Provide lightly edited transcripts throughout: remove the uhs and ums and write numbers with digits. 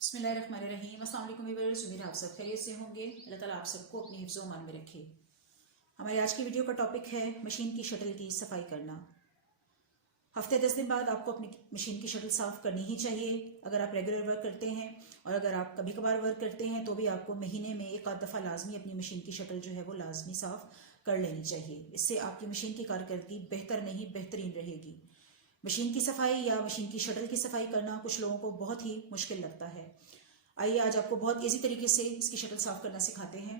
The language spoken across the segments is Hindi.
बिस्मिल्लाहिर्रहमानिर्रहीम। अस्सलाम वालेकुम व्यूअर्स, उम्मीद आप सब खैरियत से होंगे। अल्लाह ताला आप सबको अपनी हिफ्ज़ व अमान में रखे। हमारी आज की वीडियो का टॉपिक है मशीन की शटल की सफाई करना। हफ्ते 10 दिन बाद आपको अपनी मशीन की शटल साफ़ करनी ही चाहिए। अगर आप रेगुलर वर्क करते हैं और अगर आप कभी कभार वर्क करते हैं तो भी आपको महीने में एक आध दफ़ा लाजमी अपनी मशीन की शटल जो है वो लाजमी साफ़ कर लेनी चाहिए। इससे आपकी मशीन की कारकर्दगी बेहतर नहीं बेहतरीन रहेगी। मशीन की सफाई या मशीन की शटल की सफाई करना कुछ लोगों को बहुत ही मुश्किल लगता है। आइए आज आपको बहुत इजी तरीके से इसकी शटल साफ करना सिखाते हैं।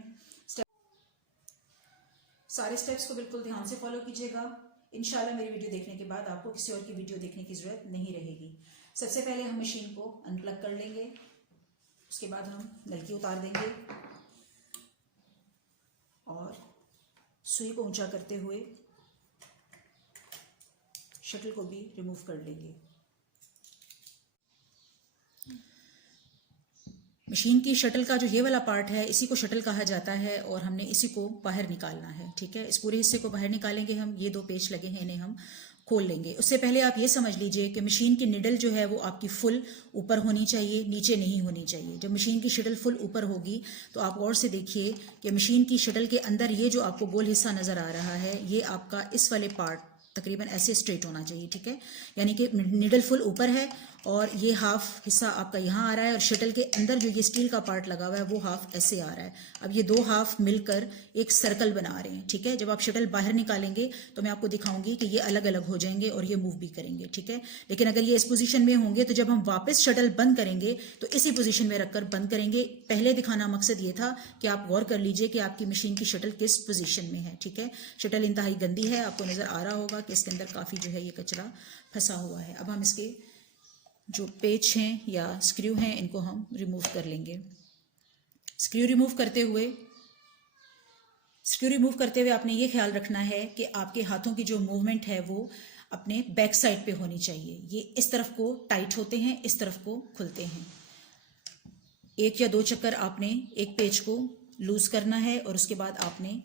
सारे स्टेप्स को बिल्कुल ध्यान से फॉलो कीजिएगा। इंशाल्लाह मेरी वीडियो देखने के बाद आपको किसी और की वीडियो देखने की जरूरत नहीं रहेगी। सबसे पहले हम मशीन को अनप्लग कर लेंगे, उसके बाद हम नलकी उतार देंगे और सुई को ऊंचा करते हुए शटल को भी रिमूव कर लेंगे। मशीन की शटल का जो ये वाला पार्ट है इसी को शटल कहा जाता है और हमने इसी को बाहर निकालना है। ठीक है, इस पूरे हिस्से को बाहर निकालेंगे हम। ये दो पेच लगे हैं, इन्हें हम खोल लेंगे। उससे पहले आप ये समझ लीजिए कि मशीन की निडल जो है वो आपकी फुल ऊपर होनी चाहिए, नीचे नहीं होनी चाहिए। जब मशीन की शटल फुल ऊपर होगी तो आप गौर से देखिए कि मशीन की शटल के अंदर ये जो आपको गोल हिस्सा नजर आ रहा है ये आपका इस वाले पार्ट तकरीबन ऐसे स्ट्रेट होना चाहिए। ठीक है, यानी कि निडल फुल ऊपर है और ये हाफ हिस्सा आपका यहाँ आ रहा है और शटल के अंदर जो ये स्टील का पार्ट लगा हुआ है वो हाफ ऐसे आ रहा है। अब ये दो हाफ मिलकर एक सर्कल बना रहे हैं। ठीक है, जब आप शटल बाहर निकालेंगे तो मैं आपको दिखाऊंगी कि ये अलग अलग हो जाएंगे और ये मूव भी करेंगे। ठीक है, लेकिन अगर ये इस पोजीशन में होंगे तो जब हम वापस शटल बंद करेंगे तो इसी पोजीशन में रखकर बंद करेंगे। पहले दिखाना मकसद ये था कि आप गौर कर लीजिए कि आपकी मशीन की शटल किस पोजीशन में है। ठीक है, शटल इंतहाई गंदी है, आपको नजर आ रहा होगा कि इसके अंदर काफी जो है ये कचरा फंसा हुआ है। अब हम इसके जो पेच हैं या स्क्रू हैं इनको हम रिमूव कर लेंगे। स्क्रू रिमूव करते हुए आपने ये ख्याल रखना है कि आपके हाथों की जो मूवमेंट है वो अपने बैक साइड पे होनी चाहिए। ये इस तरफ को टाइट होते हैं, इस तरफ को खुलते हैं। एक या दो चक्कर आपने एक पेच को लूज करना है और उसके बाद आपने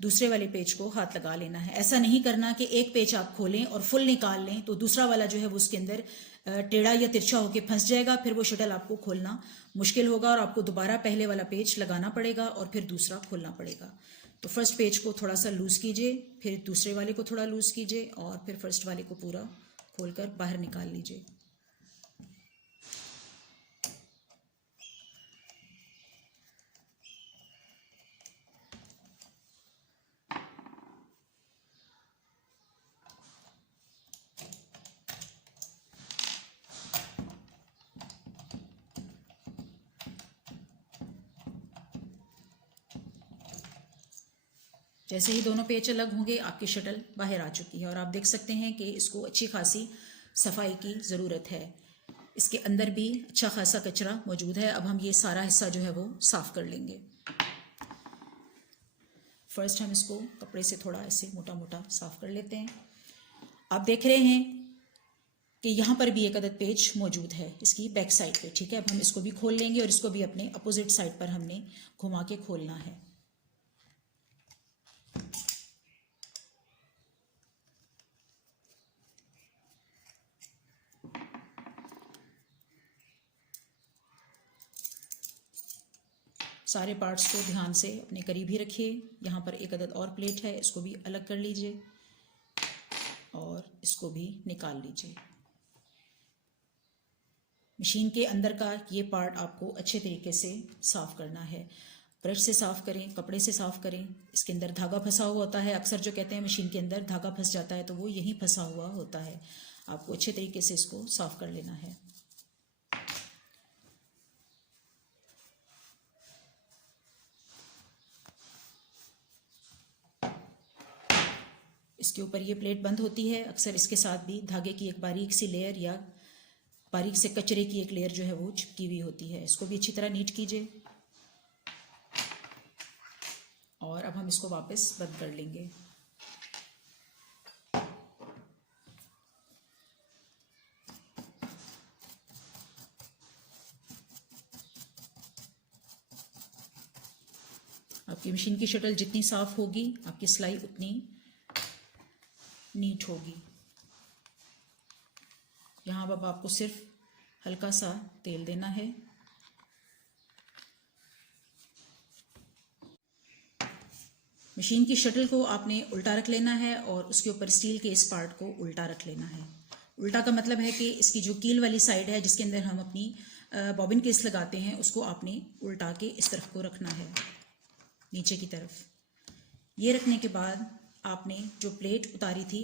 दूसरे वाले पेच को हाथ लगा लेना है। ऐसा नहीं करना कि एक पेच आप खोलें और फुल निकाल लें तो दूसरा वाला जो है वो उसके अंदर टेढ़ा या तिरछा होकर फंस जाएगा। फिर वो शटल आपको खोलना मुश्किल होगा और आपको दोबारा पहले वाला पेच लगाना पड़ेगा और फिर दूसरा खोलना पड़ेगा। तो फर्स्ट पेच को थोड़ा सा लूज कीजिए, फिर दूसरे वाले को थोड़ा लूज कीजिए और फिर फर्स्ट वाले को पूरा खोलकर बाहर निकाल लीजिए। जैसे ही दोनों पेच अलग होंगे आपकी शटल बाहर आ चुकी है और आप देख सकते हैं कि इसको अच्छी खासी सफाई की ज़रूरत है। इसके अंदर भी अच्छा खासा कचरा मौजूद है। अब हम ये सारा हिस्सा जो है वो साफ़ कर लेंगे। फर्स्ट हम इसको कपड़े से थोड़ा ऐसे मोटा मोटा साफ़ कर लेते हैं। आप देख रहे हैं कि यहाँ पर भी एक अदद पेच मौजूद है इसकी बैक साइड पे। ठीक है, अब हम इसको भी खोल लेंगे और इसको भी अपने अपोजिट साइड पर हमने घुमा के खोलना है। सारे पार्ट्स को ध्यान से अपने करीब ही रखिए। यहाँ पर एक अदद और प्लेट है, इसको भी अलग कर लीजिए और इसको भी निकाल लीजिए। मशीन के अंदर का ये पार्ट आपको अच्छे तरीके से साफ़ करना है। ब्रश से साफ़ करें, कपड़े से साफ़ करें। इसके अंदर धागा फंसा हुआ होता है। अक्सर जो कहते हैं मशीन के अंदर धागा फंस जाता है तो वो यहीं फंसा हुआ होता है। आपको अच्छे तरीके से इसको साफ़ कर लेना है। इसके ऊपर ये प्लेट बंद होती है। अक्सर इसके साथ भी धागे की एक बारीक सी लेयर या बारीक से कचरे की एक लेयर जो है वो चिपकी हुई होती है। इसको भी अच्छी तरह नीट कीजिए और अब हम इसको वापस बंद कर लेंगे। आपकी मशीन की शटल जितनी साफ होगी आपकी सिलाई उतनी नीट होगी। यहाँ अब आपको सिर्फ हल्का सा तेल देना है। मशीन की शटल को आपने उल्टा रख लेना है और उसके ऊपर स्टील के इस पार्ट को उल्टा रख लेना है। उल्टा का मतलब है कि इसकी जो कील वाली साइड है जिसके अंदर हम अपनी बॉबिन केस लगाते हैं उसको आपने उल्टा के इस तरफ को रखना है, नीचे की तरफ। ये रखने के बाद आपने जो प्लेट उतारी थी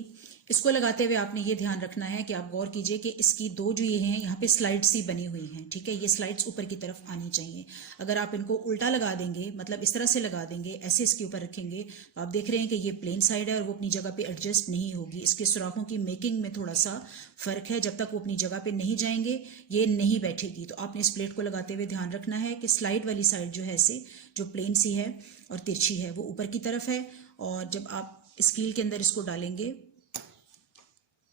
इसको लगाते हुए आपने ये ध्यान रखना है कि आप गौर कीजिए कि इसकी दो जो ये हैं यहाँ पे स्लाइड्स सी बनी हुई हैं, ठीक है। ये स्लाइड्स ऊपर की तरफ आनी चाहिए। अगर आप इनको उल्टा लगा देंगे, मतलब इस तरह से लगा देंगे, ऐसे इसके ऊपर रखेंगे, तो आप देख रहे हैं कि ये प्लेन साइड है और वो अपनी जगह पे एडजस्ट नहीं होगी। इसके सुराखों की मेकिंग में थोड़ा सा फर्क है। जब तक वो अपनी जगह पे नहीं जाएंगे ये नहीं बैठेगी। तो आपने इस प्लेट को लगाते हुए ध्यान रखना है कि स्लाइड वाली साइड जो है ऐसे जो प्लेन सी है और तिरछी है वो ऊपर की तरफ है। और जब आप स्कील के अंदर इसको डालेंगे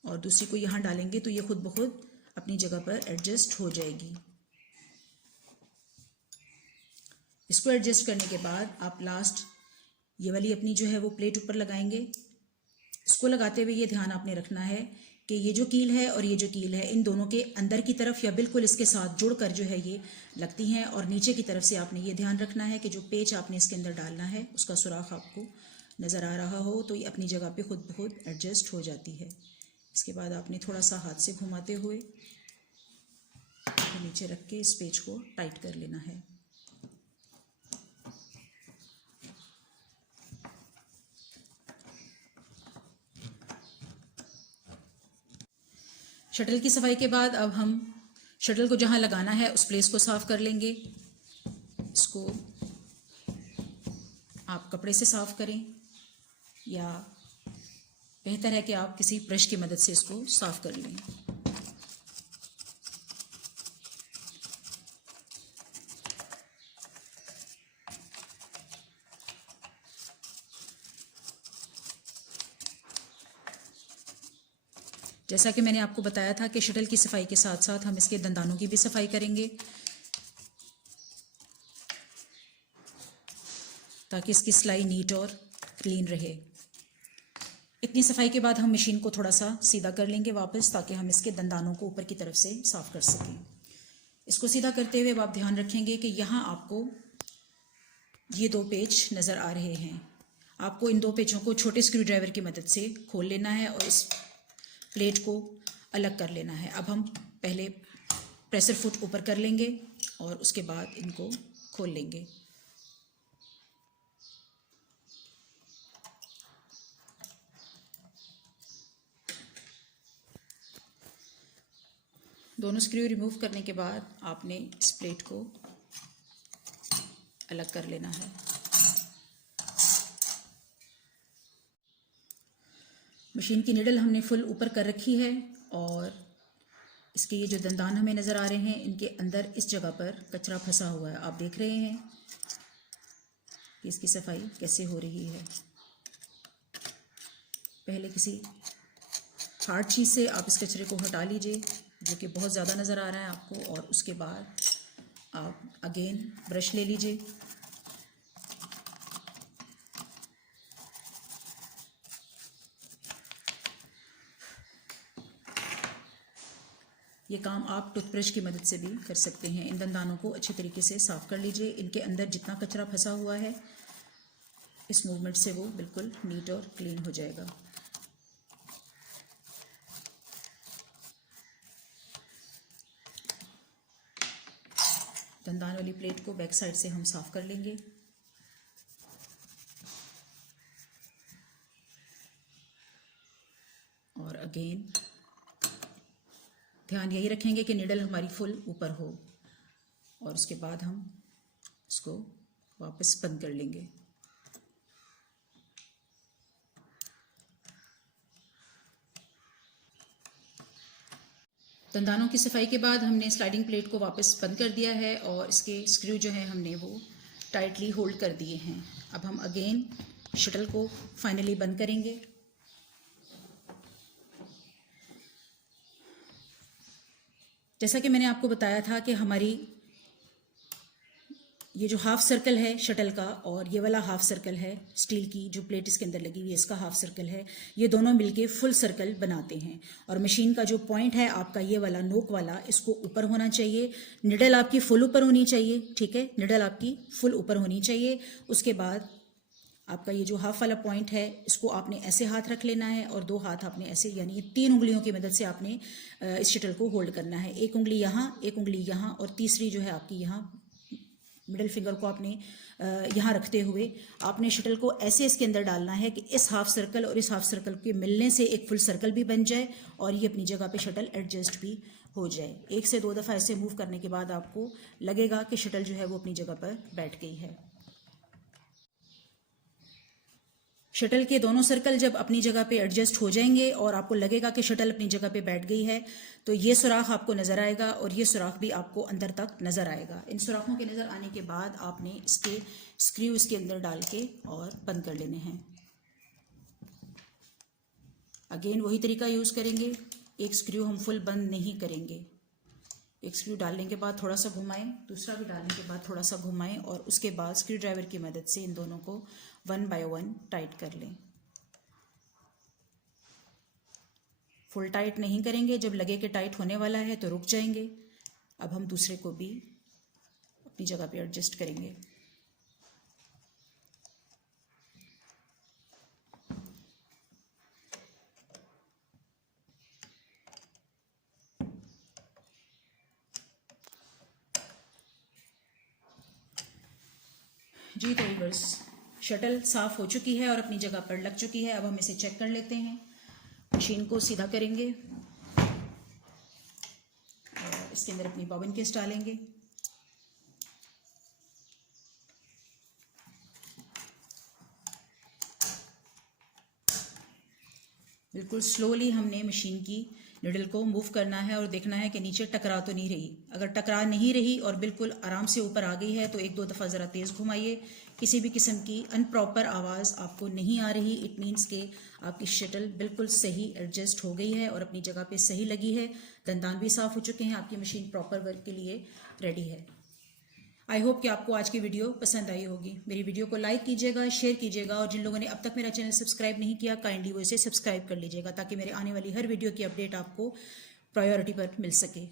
और दूसरी को यहाँ डालेंगे तो ये खुद ब खुद अपनी जगह पर एडजस्ट हो जाएगी। इसको एडजस्ट करने के बाद आप लास्ट ये वाली अपनी जो है वो प्लेट ऊपर लगाएंगे। इसको लगाते हुए ये ध्यान आपने रखना है कि ये जो कील है और ये जो कील है इन दोनों के अंदर की तरफ या बिल्कुल इसके साथ जुड़कर जो है ये लगती हैं। और नीचे की तरफ से आपने ये ध्यान रखना है कि जो पेच आपने इसके अंदर डालना है उसका सुराख आपको नज़र आ रहा हो तो ये अपनी जगह पे खुद ब खुद एडजस्ट हो जाती है। इसके बाद आपने थोड़ा सा हाथ से घुमाते हुए नीचे रख के इस पेच को टाइट कर लेना है। शटल की सफाई के बाद अब हम शटल को जहाँ लगाना है उस प्लेस को साफ कर लेंगे। इसको आप कपड़े से साफ करें या बेहतर है कि आप किसी ब्रश की मदद से इसको साफ कर लें। जैसा कि मैंने आपको बताया था कि शटल की सफाई के साथ साथ हम इसके दंदानों की भी सफाई करेंगे ताकि इसकी सिलाई नीट और क्लीन रहे। इतनी सफाई के बाद हम मशीन को थोड़ा सा सीधा कर लेंगे वापस ताकि हम इसके दंदानों को ऊपर की तरफ से साफ कर सकें। इसको सीधा करते हुए आप ध्यान रखेंगे कि यहाँ आपको ये दो पेच नज़र आ रहे हैं। आपको इन दो पेचों को छोटे स्क्रू ड्राइवर की मदद से खोल लेना है और इस प्लेट को अलग कर लेना है। अब हम पहले प्रेशर फुट ऊपर कर लेंगे और उसके बाद इनको खोल लेंगे। दोनों स्क्रू रिमूव करने के बाद आपने इस प्लेट को अलग कर लेना है। मशीन की निडल हमने फुल ऊपर कर रखी है और इसके ये जो दंदान हमें नज़र आ रहे हैं इनके अंदर इस जगह पर कचरा फंसा हुआ है। आप देख रहे हैं कि इसकी सफाई कैसे हो रही है। पहले किसी हार्ड चीज़ से आप इस कचरे को हटा लीजिए जो कि बहुत ज़्यादा नज़र आ रहा है आपको, और उसके बाद आप अगेन ब्रश ले लीजिए। ये काम आप टूथब्रश की मदद से भी कर सकते हैं। इन दंदानों को अच्छी तरीके से साफ़ कर लीजिए। इनके अंदर जितना कचरा फंसा हुआ है इस मूवमेंट से वो बिल्कुल नीट और क्लीन हो जाएगा। दंदान वाली प्लेट को बैक साइड से हम साफ़ कर लेंगे। और अगेन ध्यान यही रखेंगे कि निडल हमारी फुल ऊपर हो और उसके बाद हम इसको वापस बंद कर लेंगे। दंदानों की सफाई के बाद हमने स्लाइडिंग प्लेट को वापस बंद कर दिया है और इसके स्क्रू जो है हमने वो टाइटली होल्ड कर दिए हैं। अब हम अगेन शटल को फाइनली बंद करेंगे। जैसा कि मैंने आपको बताया था कि हमारी ये जो हाफ सर्कल है शटल का और ये वाला हाफ सर्कल है स्टील की जो प्लेट इसके अंदर लगी हुई है, इसका हाफ सर्कल है, ये दोनों मिलके फुल सर्कल बनाते हैं। और मशीन का जो पॉइंट है आपका ये वाला नोक वाला, इसको ऊपर होना चाहिए। निडल आपकी फुल ऊपर होनी चाहिए, ठीक है, निडल आपकी फुल ऊपर होनी चाहिए। उसके बाद आपका ये जो हाफ वाला पॉइंट है इसको आपने ऐसे हाथ रख लेना है और 2 हाथ आपने ऐसे, यानी ये 3 उंगलियों की मदद से आपने इस शटल को होल्ड करना है। 1 उंगली यहाँ, 1 उंगली यहाँ और तीसरी जो है आपकी यहाँ मिडिल फिंगर को आपने यहाँ रखते हुए आपने शटल को ऐसे इसके अंदर डालना है कि इस हाफ सर्कल और इस हाफ सर्कल के मिलने से एक फुल सर्कल भी बन जाए और ये अपनी जगह पे शटल एडजस्ट भी हो जाए। 1 से 2 दफ़ा ऐसे मूव करने के बाद आपको लगेगा कि शटल जो है वो अपनी जगह पर बैठ गई है। शटल के दोनों सर्कल जब अपनी जगह पे एडजस्ट हो जाएंगे और आपको लगेगा कि शटल अपनी जगह पे बैठ गई है तो ये सुराख आपको नज़र आएगा और ये सुराख भी आपको अंदर तक नज़र आएगा। इन सुराखों के नज़र आने के बाद आपने इसके स्क्रू इसके अंदर डाल के और बंद कर लेने हैं। अगेन वही तरीका यूज़ करेंगे, एक स्क्रू हम फुल बंद नहीं करेंगे। एक स्क्रू डालने के बाद थोड़ा सा घुमाएं, दूसरा भी डालने के बाद थोड़ा सा घुमाएं और उसके बाद स्क्रू ड्राइवर की मदद से इन दोनों को 1 बाय 1 टाइट कर लें। फुल टाइट नहीं करेंगे, जब लगे कि टाइट होने वाला है तो रुक जाएंगे। अब हम दूसरे को भी अपनी जगह पे एडजस्ट करेंगे। जी तो व्यूअर्स, शटल साफ़ हो चुकी है और अपनी जगह पर लग चुकी है। अब हम इसे चेक कर लेते हैं। मशीन को सीधा करेंगे और इसके अंदर अपनी बॉबिन केस डालेंगे। बिल्कुल स्लोली हमने मशीन की निडल को मूव करना है और देखना है कि नीचे टकरा तो नहीं रही। अगर टकरा नहीं रही और बिल्कुल आराम से ऊपर आ गई है तो 1-2 दफ़ा ज़रा तेज़ घुमाइए। किसी भी किस्म की अनप्रॉपर आवाज़ आपको नहीं आ रही, इट मीन्स के आपकी शटल बिल्कुल सही एडजस्ट हो गई है और अपनी जगह पे सही लगी है। दंदान भी साफ़ हो चुके हैं, आपकी मशीन प्रॉपर वर्क के लिए रेडी है। आई होप कि आपको आज की वीडियो पसंद आई होगी। मेरी वीडियो को लाइक कीजिएगा, शेयर कीजिएगा और जिन लोगों ने अब तक मेरा चैनल सब्सक्राइब नहीं किया काइंडली वो इसे सब्सक्राइब कर लीजिएगा ताकि मेरे आने वाली हर वीडियो की अपडेट आपको प्रायोरिटी पर मिल सके।